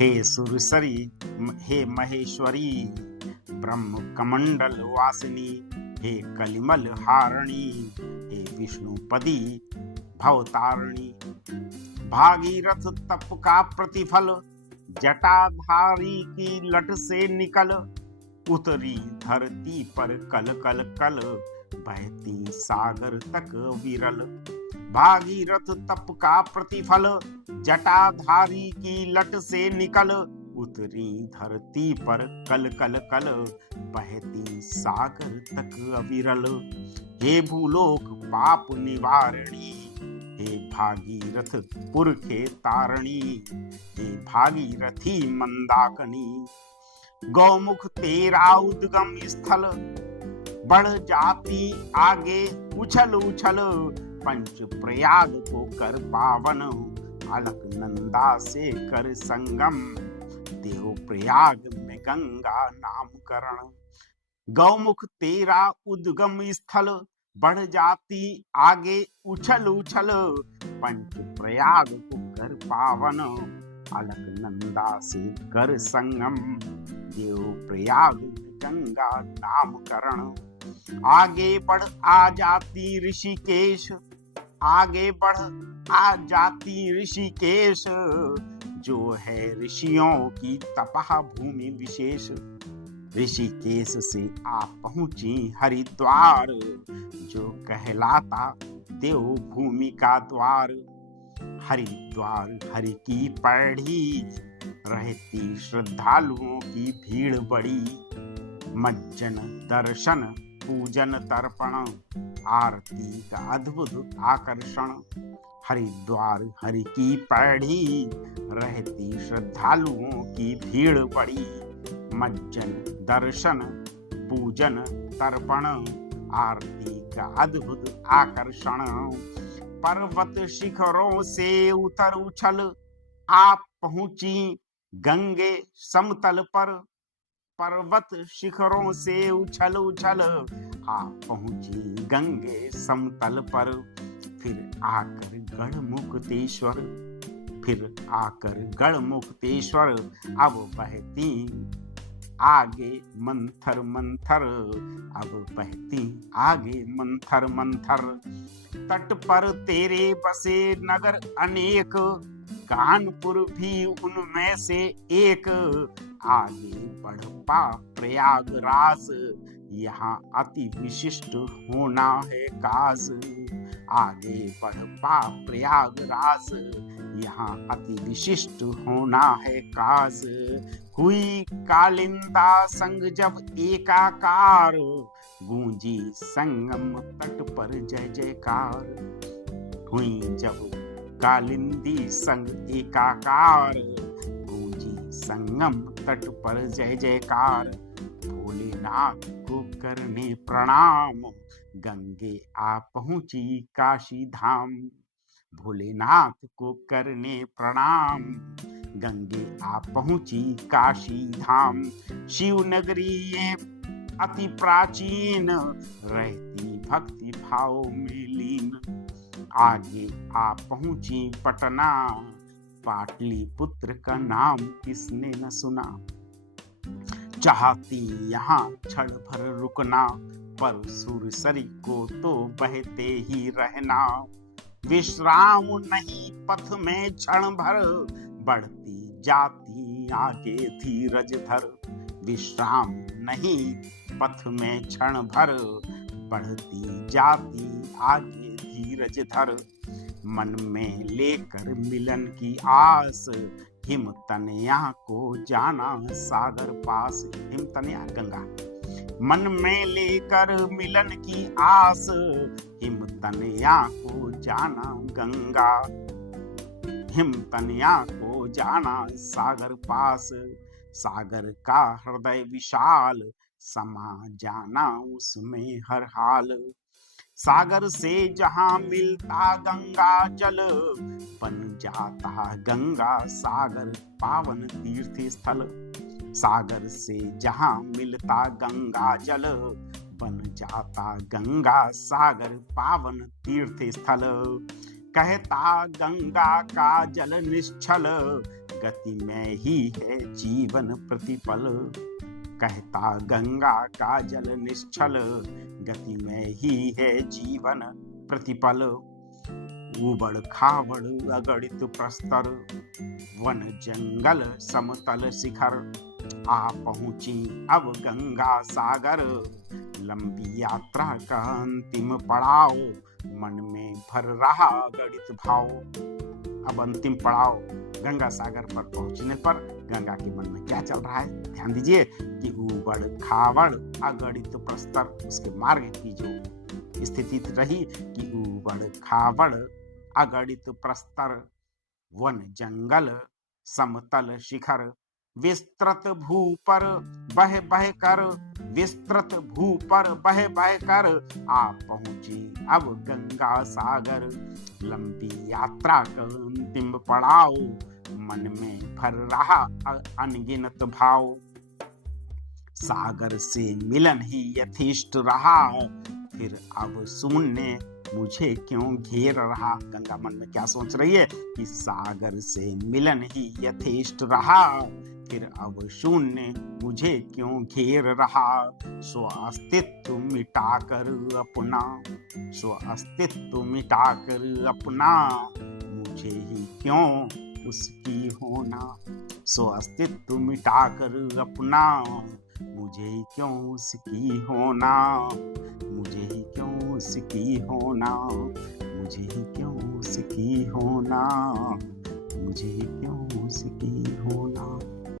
हे सुरसरी, हे महेश्वरी, ब्रह्म कमंडल वासिनी, हे कलिमल हारणी, हे विष्णुपदी भवतारिणी। भागीरथ तप का प्रतिफल जटाधारी की लट से निकल, उतरी धरती पर कल कल कल, बहती सागर तक विरल। भागीरथ तप का प्रतिफल जटाधारी की लट से निकल, उतरी धरती पर कल कल कल, बहती सागर तक अविरल। हे भूलोक पाप निवारणी, हे भागीरथ पुरखे तारणी, हे भागीरथी मंदाकिनी। गौमुख तेरा उद्गम स्थल, बढ़ जाती आगे उछल उछल, पंच प्रयाग को कर पावन, अलकनंदा से कर संगम, देहो प्रयाग में गंगा नामकरण। गौमुख तेरा उद्गम स्थल, बढ़ जाती आगे उछल उछल, पंच प्रयाग को कर पावन, अलकनंदा से कर संगम, देव प्रयाग गंगा नामकरण। आगे बढ़ आ जाती ऋषिकेश, आगे बढ़ आ जाती ऋषिकेश, जो है ऋषियों की तपह भूमि विशेष। ऋषिकेश से आ पहुंची हरिद्वार, जो कहलाता देव भूमि का द्वार। हरिद्वार हरि की पैड़ी, रहती श्रद्धालुओं की भीड़ बड़ी। मज्जन दर्शन पूजन तर्पण, आरती का अद्भुत आकर्षण। हरिद्वार हरि की पैड़ी, रहती श्रद्धालुओं की भीड़ बड़ी। मज्जन दर्शन पूजन तर्पण, आरती का अद्भुत आकर्षण। पर्वत शिखरों से उतर उछल, आप पहुंची गंगे समतल पर। पर्वत शिखरों से उछल उछल, आप पहुंची गंगे समतल पर। फिर आकर गढ़मुक्तेश्वर, फिर आकर गढ़मुक्तेश्वर, अब बहती आगे मंथर मंथर, अब बहती आगे मंथर मंथर। तट पर तेरे बसे नगर अनेक, कानपुर भी उनमें से एक। आगे बढ़ पा प्रयागराज, यहाँ अति विशिष्ट होना है काज। आगे बढ़ पा प्रयागराज, यहाँ अति विशिष्ट होना है काज। हुई कालिंदा संग जब एकाकार, गूंजी संगम तट पर जय जयकार। हुई जब कालिंदी संग एकाकार, गूंजी संगम तट पर जय जयकार। भोलेनाथ को करने प्रणाम, गंगे आ पहुंची काशी धाम। भोलेनाथ को करने प्रणाम, गंगे आ पहुंची काशी धाम। शिव नगरी ये अति प्राचीन, रहती भक्ति भाव में लीन। आगे आ पहुंची पटना, पाटलिपुत्र का नाम किसने न सुना। चाहती यहाँ क्षण भर रुकना, पर सुरसरी को तो बहते ही रहना। विश्राम नहीं पथ में क्षण भर, बढ़ती जाती आगे धीरज धर। विश्राम नहीं पथ में क्षण भर, बढ़ती जाती आगे धीरज धर। मन में लेकर मिलन की आस, हिमतनया को जाना सागर पास। हिमतनया गंगा, मन में लेकर मिलन की आस, हिमतनया को जाना गंगा। हिमतनया को जाना सागर पास। सागर का हृदय विशाल, समा जाना उसमें हर हाल। सागर से जहां मिलता गंगा जल, बन जाता गंगा सागर पावन तीर्थ स्थल। सागर से जहां मिलता गंगा जल, बन जाता गंगा सागर पावन तीर्थ स्थल। कहता गंगा का जल निश्चल, गति में ही है जीवन प्रतिपल। कहता गंगा का जल निश्चल, गति में ही है जीवन प्रतिपल। उबड़ खाबड़ अगणित प्रस्तर, वन जंगल समतल शिखर। आ पहुंची अब गंगा सागर, लंबी यात्रा का अंतिम पड़ाव। मन में भर रहा गणित भाव। अब अंतिम पड़ाव गंगा सागर पर पहुंचने पर गंगा के मन में क्या चल रहा है, ध्यान दीजिए कि उबड़ खाबड़ अगणित प्रस्तर, उसके मार्ग की जो स्थिति रही कि उबड़ खाबड़ अगणित प्रस्तर, वन जंगल समतल शिखर। विस्तृत भू पर बह बह कर, विस्तृत भू पर बह बह कर। आ पहुंची अब गंगा सागर, लंबी यात्रा का अंतिम पड़ाव। मन में भर रहा अनगिनत भाव। सागर से मिलन ही यथेष्ट रहा, फिर अब शून्य मुझे क्यों घेर रहा। गंगा मन में क्या सोच रही है कि सागर से मिलन ही यथेष्ट रहा, फिर अब शून्य मुझे क्यों घेर रहा। स्व अस्तित्व मिटाकर अपना, स्व अस्तित्व मिटाकर अपना, मुझे ही क्यों उसकी होना। स्व अस्तित्व मिटाकर अपना, मुझे ही क्यों उसकी होना। मुझे ही क्यों उसकी होना, मुझे ही क्यों उसकी होना, मुझे ही क्यों उसकी होना।